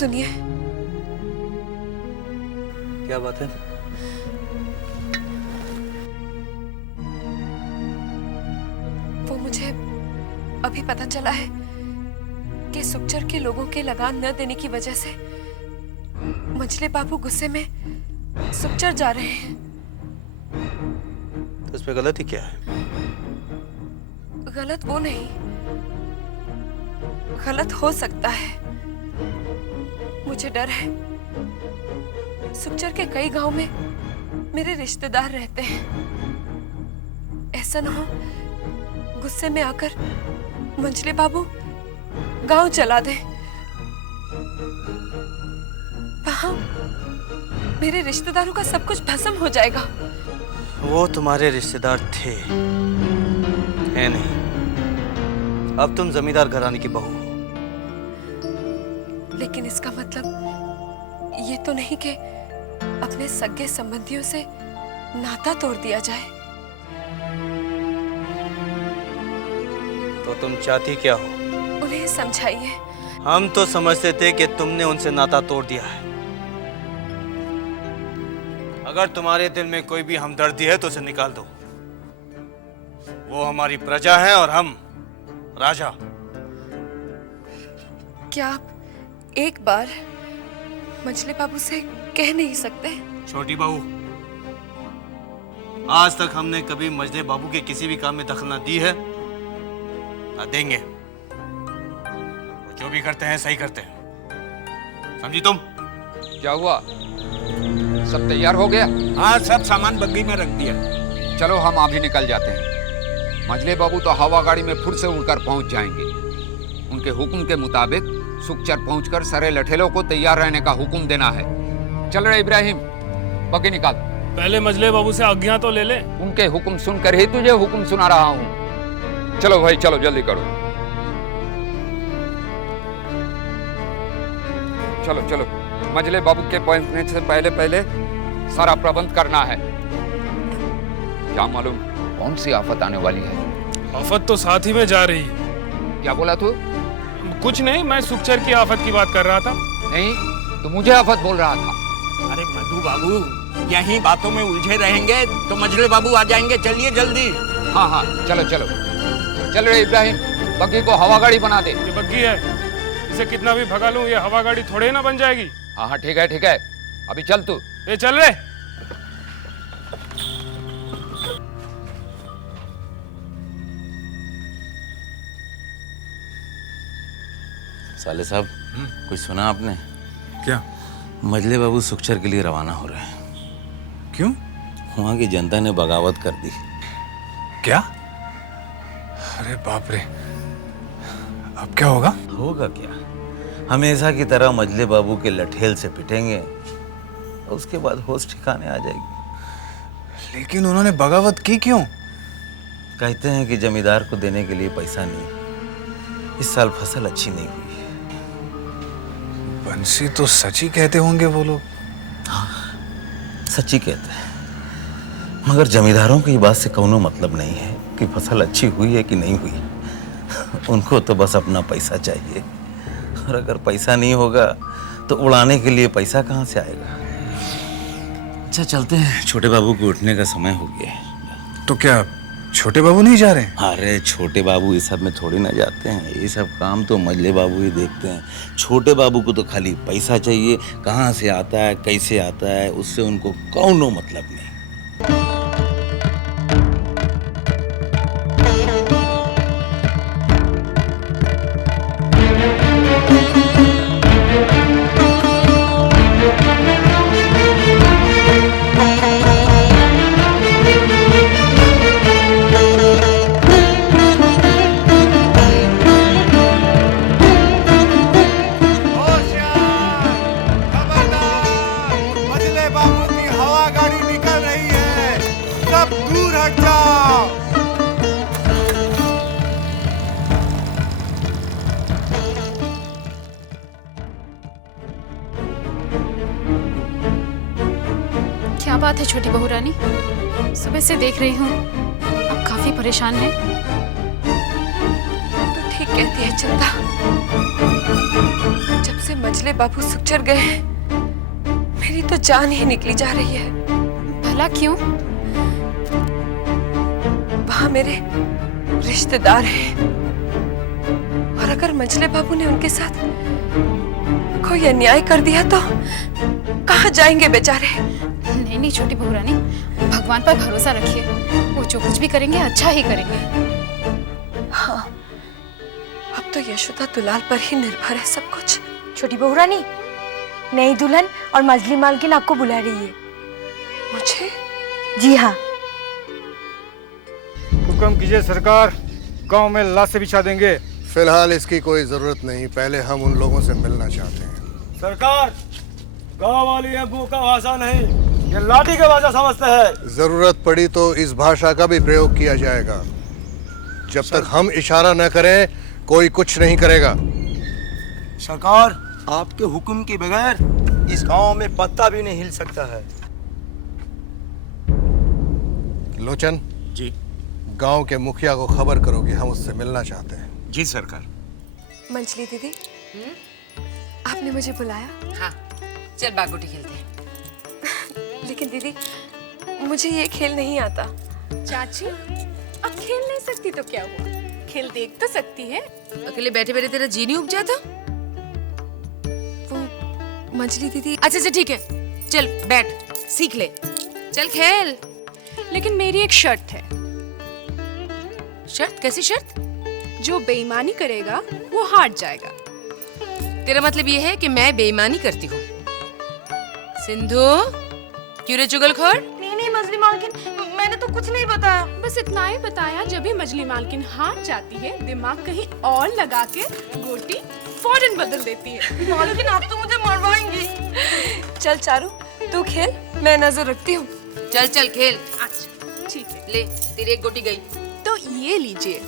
सुनिए। क्या बात है? वो मुझे अभी पता चला है कि सुखचर के लोगों के लगान न देने की वजह से मंझले बाबू गुस्से में सुखचर जा रहे हैं। तो इसमें गलती क्या है? गलत वो नहीं, गलत हो सकता है। मुझे डर है, सुखचर के कई गांव में मेरे रिश्तेदार रहते हैं। ऐसा न हो गुस्से में आकर मंझले बाबू गांव चला दे। वहां मेरे रिश्तेदारों का सब कुछ भस्म हो जाएगा। वो तुम्हारे रिश्तेदार थे, है नहीं? अब तुम जमींदार घराने की बहू हो। लेकिन इसका मतलब ये तो नहीं कि अपने सगे संबंधियों से नाता तोड़ दिया जाए। तो तुम चाहती क्या हो? उन्हें समझाइए। हम तो समझते थे कि तुमने उनसे नाता तोड़ दिया है। अगर तुम्हारे दिल में कोई भी हमदर्दी है तो उसे निकाल दो। वो हमारी प्रजा है और हम राजा। क्या आप एक बार मंझले बाबू से कह नहीं सकते? छोटी बहू, आज तक हमने कभी मंझले बाबू के किसी भी काम में दखल ना दी है ना देंगे। वो जो भी करते हैं सही करते हैं, समझी तुम? क्या हुआ? सब तैयार हो गया? हाँ, सब सामान बग्गी में रख दिया। चलो हम अभी निकल जाते हैं। मंझले बाबू तो हवा गाड़ी में फुर से उड़कर पहुंच जाएंगे। उनके हुक्म के मुताबिक सुखचर पहुंचकर सारे लठेलों को तैयार रहने का हुक्म देना है। चल रहे इब्राहिम, बग्गी निकाल। पहले मंझले बाबू से आज्ञा तो ले ले। उनके हुक्म सुनकर ही तुझे हुक्म सुना रहा हूँ। चलो भाई, चलो जल्दी करो। चलो चलो, मंझले बाबू के पहुंचने से पहले पहले सारा प्रबंध करना है। क्या मालूम कौन सी आफत आने वाली है। आफत तो साथ ही में जा रही है। क्या बोला तू? कुछ नहीं, मैं सुखचर की आफत की बात कर रहा था। नहीं, तो मुझे आफत बोल रहा था। अरे मधु बाबू, यहीं बातों में उलझे रहेंगे तो मंझले बाबू आ जाएंगे। चलिए जल्दी। हाँ हाँ, चलो चलो। चल रहे इब्राहिम, बग्गी को हवा गाड़ी बना दे। ये बग्गी है, इसे कितना भी भगा लूं ये हवा गाड़ी थोड़े ना बन जाएगी। हाँ हाँ, ठीक है ठीक है। अभी चल तू। ये चल रहे। साले साहब, कुछ सुना आपने? क्या? मंझले बाबू सुखचर के लिए रवाना हो रहे हैं। क्यों? वहां की जनता ने बगावत कर दी। क्या? अरे बाप रे, अब क्या होगा? होगा क्या? हमेशा की तरह मंझले बाबू के लठेल से पिटेंगे, उसके बाद होश ठिकाने आ जाएगी। लेकिन उन्होंने बगावत की क्यों? कहते हैं कि जमींदार को देने के लिए पैसा नहीं। इस साल फसल अच्छी नहीं हुई। बंसी तो सच ही कहते होंगे वो लोग। हाँ, सच्ची कहते हैं, मगर जमींदारों की बात से कोनो मतलब नहीं है कि फसल अच्छी हुई है कि नहीं हुई। उनको तो बस अपना पैसा चाहिए, और अगर पैसा नहीं होगा तो उड़ाने के लिए पैसा कहाँ से आएगा। अच्छा चलते हैं, छोटे बाबू को उठने का समय हो गया है। तो क्या छोटे बाबू नहीं जा रहे? अरे छोटे बाबू इस सब में थोड़ी ना जाते हैं, ये सब काम तो मंझले बाबू ही देखते हैं। छोटे बाबू को तो खाली पैसा चाहिए, कहाँ से आता है कैसे आता है उससे उनको कौनो मतलब नहीं। क्या बात है छोटी बहू रानी, सुबह से देख रही हूँ आप काफी परेशान हैं। तो ठीक कहती है चंदा, जब से मजले बाबू सुखचर गए हैं, मेरी तो जान ही निकली जा रही है। भला क्यों? वहां मेरे रिश्तेदार हैं, और अगर मजले बाबू ने उनके साथ कोई अन्याय कर दिया तो कहाँ जाएंगे बेचारे? नहीं नहीं छोटी बहू रानी, भगवान पर भरोसा रखिए, वो जो कुछ भी करेंगे अच्छा ही करेंगे। हाँ, अब तो यशोदा दुलाल पर ही निर्भर है सब कुछ। छोटी बहू रानी, नई दुल्हन और मजली मालकिन आपको बुला रही है। मुझे? जी हाँ। हुक्म कीजिए सरकार, गांव में लाशें बिछा देंगे। फिलहाल इसकी कोई जरूरत नहीं, पहले हम उन लोगों से मिलना चाहते हैं। सरकार, गांव वाली है बू का भाषा नहीं, ये लाठी का भाषा समझते हैं। जरूरत पड़ी तो इस भाषा का भी प्रयोग किया जाएगा। जब तक हम इशारा न करें कोई कुछ नहीं करेगा। सरकार, आपके हुक्म के बगैर इस गांव में पत्ता भी नहीं हिल सकता है। लोचन जी। गांव के मुखिया को खबर करो कि हम उससे मिलना चाहते हैं। जी सरकार। मंजली दीदी, आपने मुझे बुलाया? हाँ, चल बागुटी खेलते हैं। लेकिन दीदी, मुझे ये खेल नहीं आता। चाची, अब खेल नहीं सकती तो क्या हुआ? खेल देख तो सकती है। अकेले बैठे बैठे तेरा जी नहीं उब जाता? वो मंजली दीदी। अच्छा अच्छा ठीक है, चल बैठ, सीख ले, चल खेल। लेकिन मेरी एक शर्त है। शर्त? कैसी शर्त? जो बेईमानी करेगा वो हार जाएगा। तेरा मतलब ये है कि मैं बेईमानी करती हूँ? सिंधु, क्यों रे चुगलखोर? नहीं नहीं मजली मालकिन, मैंने तो कुछ नहीं बताया। बस इतना ही बताया, जब भी मजली मालकिन हार जाती है दिमाग कहीं और लगा के गोटी फौरन बदल देती है। मालकिन आप तो मुझे मरवाएंगी। चल चारू, तू खेल, मैं नजर रखती हूँ। चल चल खेल। अच्छा ठीक है, ले, तेरी एक गोटी गई। तो ये लीजिए।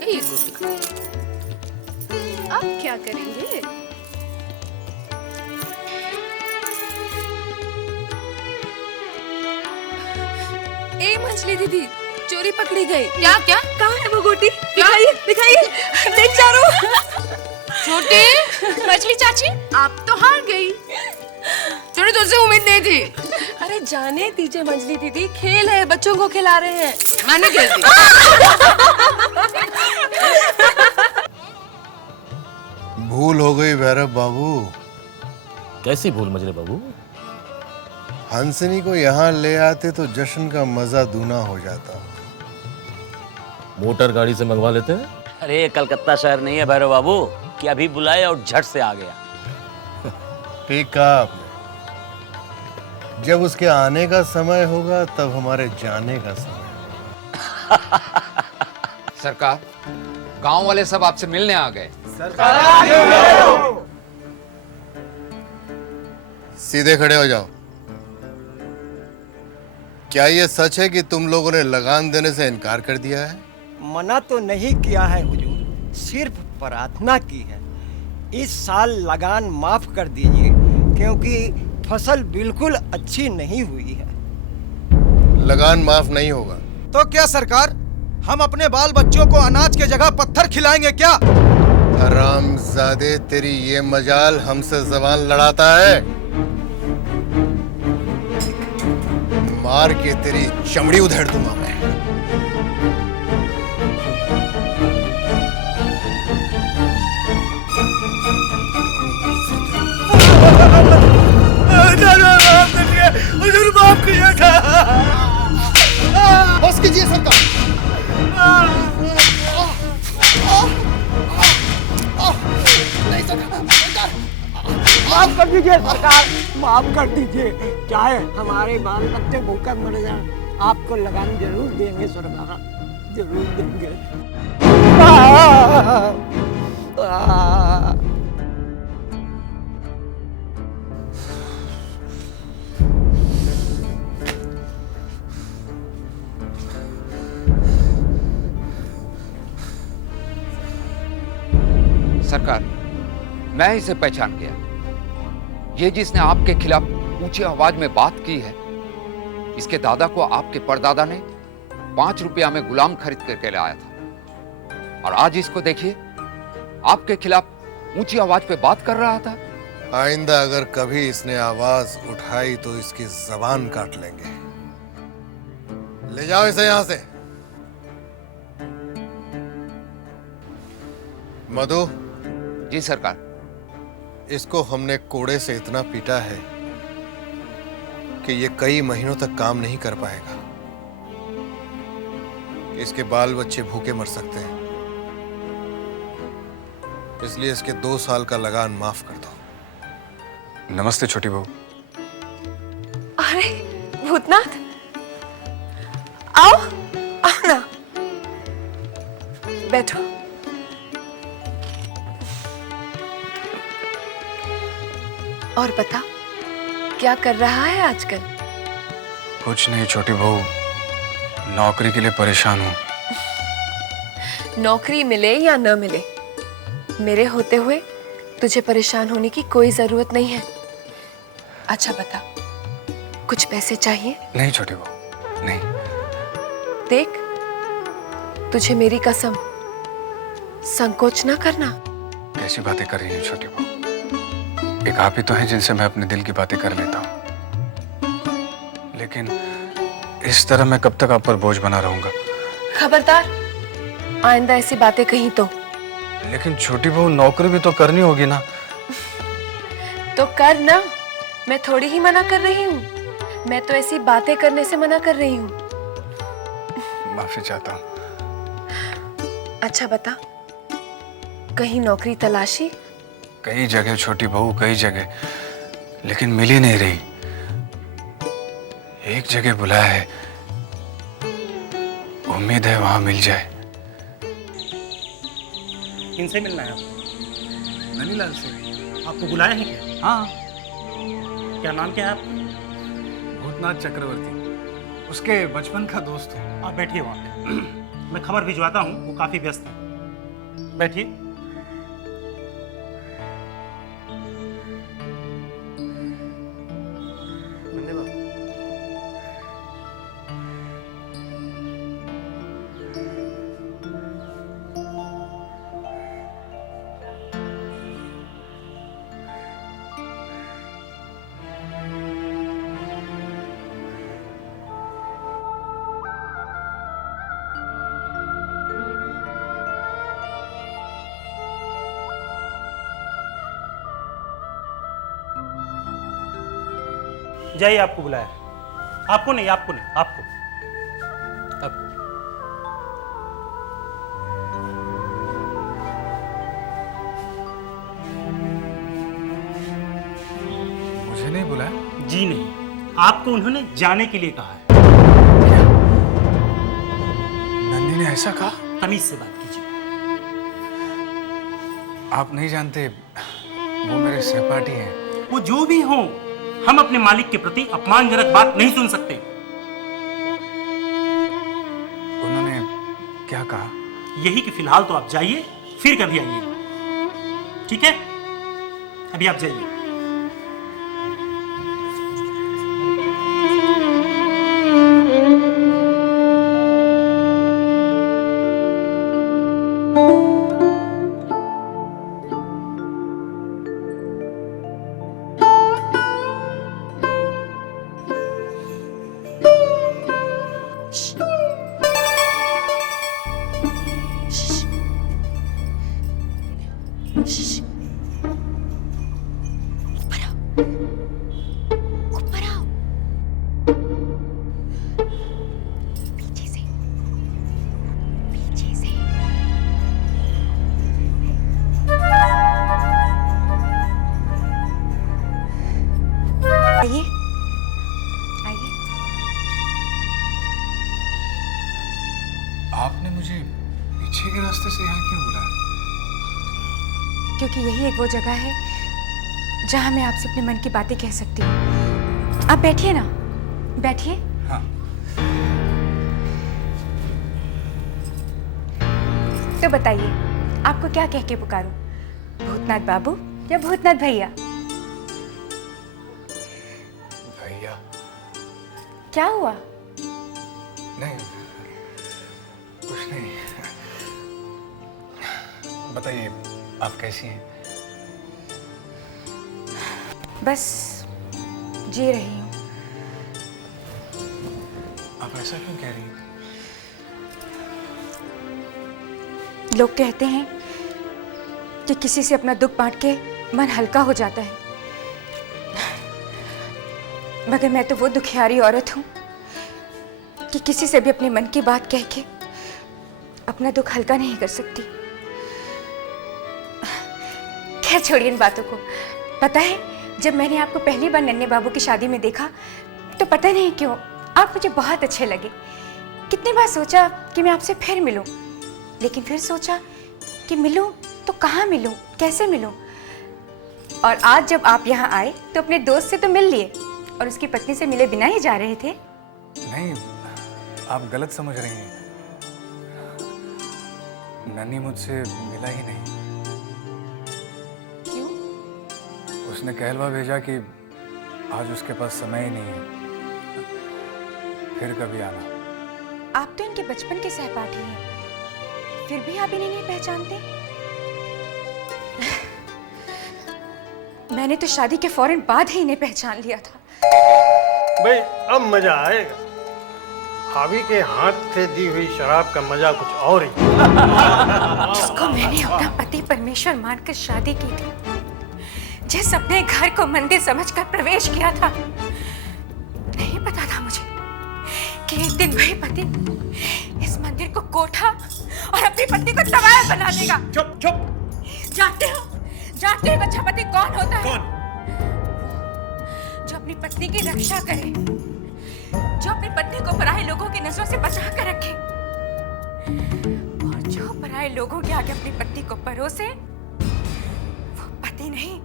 गई एक गोटी। अब क्या करेंगे? ए मंजली दीदी, चोरी पकड़ी गई। क्या क्या? कहाँ है वो गोटी? दिखाइए दिखाइए, देख चारू। छोटी मछली चाची, आप तो हार गई। छोटी, तुझसे उम्मीद नहीं थी। अरे जाने दीजिए मंजली दीदी, खेल है, बच्चों को खिला रहे हैं। मैं नहीं खेलती। भूल हो गई भैरव बाबू। कैसी भूल मजले बाबू? हंसनी को यहाँ ले आते तो जश्न का मजा दूना हो जाता। मोटर गाड़ी से मंगवा लेते हैं। अरे कलकत्ता शहर नहीं है भैरव बाबू कि अभी बुलाए और झट से आ गया। ठीक कहा आपने। जब उसके आने का समय होगा तब हमारे जाने का समय। सरकार, गांव वाले सब आपसे मिलने आ गए। सीधे खड़े हो जाओ। क्या ये सच है कि तुम लोगों ने लगान देने से इनकार कर दिया है? मना तो नहीं किया है हुजूर, सिर्फ प्रार्थना की है। इस साल लगान माफ कर दीजिए क्योंकि फसल बिल्कुल अच्छी नहीं हुई है। लगान माफ नहीं होगा। तो क्या सरकार, हम अपने बाल बच्चों को अनाज के जगह पत्थर खिलाएंगे क्या? हरामजादे, तेरी ये मजाल हमसे जबान लड़ाता है। मार के तेरी चमड़ी उधेड़ दूंगा मैं। माफ कीजिए था। बस कीजिए सरकार। माफ कर दीजिए सरकार, माफ कर दीजिए। चाहे हमारे बाल बच्चे भूखे मर जाए, आपको लगान जरूर देंगे सरकार, जरूर देंगे। सरकार, मैं इसे पहचान गया। ये जिसने आपके खिलाफ ऊंची आवाज में बात की है, इसके दादा को आपके परदादा ने 5 रुपया में गुलाम खरीद करके लाया था। और आज इसको देखिए, आपके खिलाफ ऊंची आवाज पे बात कर रहा था। आइंदा अगर कभी इसने आवाज उठाई तो इसकी जबान काट लेंगे। ले जाओ इसे यहां से। मधु। जी सरकार। इसको हमने कोड़े से इतना पीटा है कि ये कई महीनों तक काम नहीं कर पाएगा। इसके बाल बच्चे भूखे मर सकते हैं, इसलिए इसके 2 साल का लगान माफ कर दो। नमस्ते छोटी बहू। अरे भूतनाथ, आओ आओ ना, बैठो। और बता, क्या कर रहा है आजकल? कुछ नहीं छोटी बहू, नौकरी के लिए परेशान हूँ। नौकरी मिले या न मिले, मेरे होते हुए तुझे परेशान होने की कोई जरूरत नहीं है। अच्छा बता, कुछ पैसे चाहिए? नहीं छोटी बहू, नहीं। देख, तुझे मेरी कसम, संकोच ना करना। कैसी बातें कर रही हैं छोटी बहू? एक आप ही तो हैं जिनसे मैं अपने दिल की बातें कर लेता हूँ, लेकिन इस तरह मैं कब तक आप पर बोझ बना रहूंगा? खबरदार, आइंदा ऐसी बातें कहीं तो। लेकिन छोटी बहू, नौकरी भी तो करनी होगी ना। तो कर ना, मैं थोड़ी ही मना कर रही हूँ। मैं तो ऐसी बातें करने से मना कर रही हूँ। माफी चाहता हूँ। अच्छा बता, कहीं नौकरी तलाशी? कई जगह छोटी बहू, कई जगह, लेकिन मिल ही नहीं रही। एक जगह बुलाया है, उम्मीद है वहां मिल जाए। किनसे मिलना है आपको? ननीलाल से। आपको बुलाया है क्या? हाँ। क्या नाम क्या है आपका? भूतनाथ चक्रवर्ती, उसके बचपन का दोस्त हूँ। आप बैठिए वहाँ पे, मैं खबर भिजवाता हूँ, वो काफी व्यस्त है। बैठिए। जय आपको बुलाया है। आपको नहीं, आपको नहीं, आपको। अब मुझे नहीं बुलाया? जी नहीं, आपको उन्होंने जाने के लिए कहा है। नन्नी ने ऐसा कहा? तमीज से बात कीजिए। आप नहीं जानते, वो मेरे सहपाठी हैं। वो जो भी हो, हम अपने मालिक के प्रति अपमानजनक बात नहीं सुन सकते। उन्होंने क्या कहा? यही कि फिलहाल तो आप जाइए, फिर कभी आइए। ठीक है, अभी आप जाइए। ऊपर आओ। पीछे से, पीछे से। आइए, आइए। आपने मुझे पीछे के रास्ते से यहाँ क्यों बुलाया? क्योंकि यही एक वो जगह है जहां मैं आपसे अपने मन की बातें कह सकती हूँ। आप बैठिए ना, बैठिए। हाँ। तो बताइए, आपको क्या कह के पुकारूं? भूतनाथ बाबू या भूतनाथ भैया? भैया। क्या हुआ? नहीं, कुछ नहीं। बताइए, आप कैसी हैं? बस जी रही हूँ। आप ऐसा क्यों कह रही हैं? लोग कहते हैं कि किसी से अपना दुख बांट के मन हल्का हो जाता है, मगर मैं तो वो दुखियारी औरत हूँ कि किसी से भी अपने मन की बात कह के अपना दुख हल्का नहीं कर सकती। खैर छोड़िए इन बातों को। पता है, जब मैंने आपको पहली बार नन्हे बाबू की शादी में देखा तो पता नहीं क्यों आप मुझे बहुत अच्छे लगे। कितनी बार सोचा कि मैं आपसे फिर मिलूं, लेकिन फिर सोचा कि मिलूं तो कहाँ मिलूं, कैसे मिलूं। और आज जब आप यहाँ आए तो अपने दोस्त से तो मिल लिए और उसकी पत्नी से मिले बिना ही जा रहे थे। नहीं, आप गलत समझ रही हैं। नन्ही मुझसे मिला ही नहीं। क्यों? उसने कहलवा भेजा कि आज उसके पास समय ही नहीं है, फिर कभी आना। आप तो इनके बचपन के सहपाठी हैं, फिर भी आप इन्हें नहीं पहचानते? मैंने तो शादी के फौरन बाद ही इन्हें पहचान लिया था। भाई अब मजा आएगा। भाभी के हाथ से दी हुई शराब का मजा कुछ और ही। जिसको मैंने अपना पति परमेश्वर मानकर शादी की थी, जिस अपने घर को मंदिर समझकर प्रवेश किया था, नहीं पता था मुझे कि एक दिन वही पति इस मंदिर को कोठा और अपनी पत्नी को तबाह बना देगा। चुप चुप। जानते हो अच्छा पति कौन होता है? कौन? जो अपनी पत्नी की रक्षा करे, जो अपनी पत्नी को पराये लोगों की नजरों से बचा कर रखे, और जो पराये लोगों के आगे अपनी पत्नी को परोसे, वो पति नहीं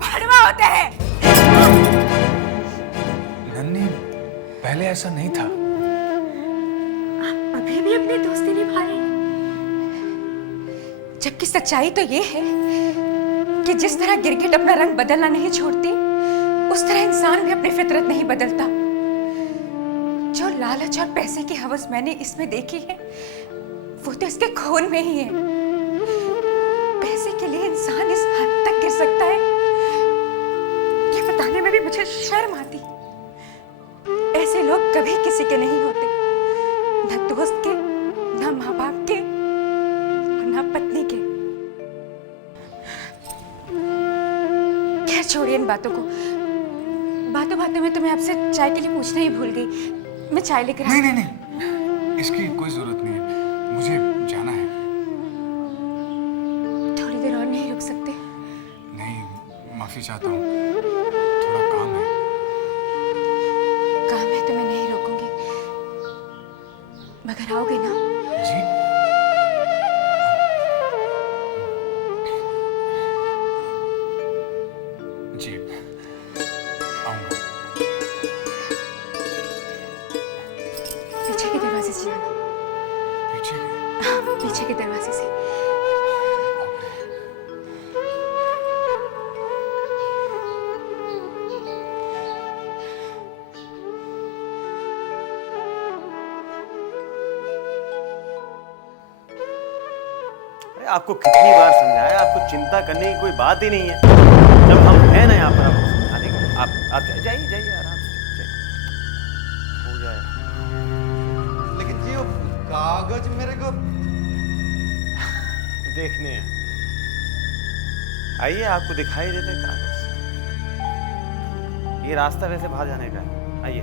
भड़वा होता है। नन्ही, पहले ऐसा नहीं था। आप अभी भी अपनी दोस्ती निभा रहे हैं, जबकि सच्चाई तो ये है कि जिस तरह गिरगिट अपना रंग बदलना नहीं छोड़ती, उस तरह इंसान भी अपनी फितरत नहीं बदलता। जो लालच और पैसे की हवस मैंने इसमें देखी है, वो तो इसके खून में ही है। पैसे के लिए इंसान इस हद तक गिर सकता है, ये बताने में भी मुझे शर्म आती। ऐसे लोग कभी किसी के नहीं होते, न दोस्त के, न माँ बाप के, और न पत्नी के। खैर छोड़िए इन बातों को। बातों बातों में तो मैं आपसे चाय के लिए पूछना ही भूल गई। मैं चाय लेकर नहीं, इसकी कोई जरूरत नहीं है, मुझे जाना है। थोड़ी देर और नहीं रुक सकते? नहीं, माफी चाहता हूँ, थोड़ा काम है। काम है तो मैं नहीं रोकूंगी, मगर आओगे ना? जी। जी, आऊंगा। पीछे के दरवाजे से जाना। पीछे? हाँ, पीछे के दरवाजे से। आपको कितनी बार समझाया, आपको चिंता करने की कोई बात ही नहीं है। जब हम हैं ना यहाँ पर, आपको समझा देंगे। आप जाइए आराम से हो जाए। लेकिन जी वो कागज मेरे को देखने हैं। आइए, आपको दिखाई देते कागज। ये रास्ता वैसे बाहर जाने का है, आइए।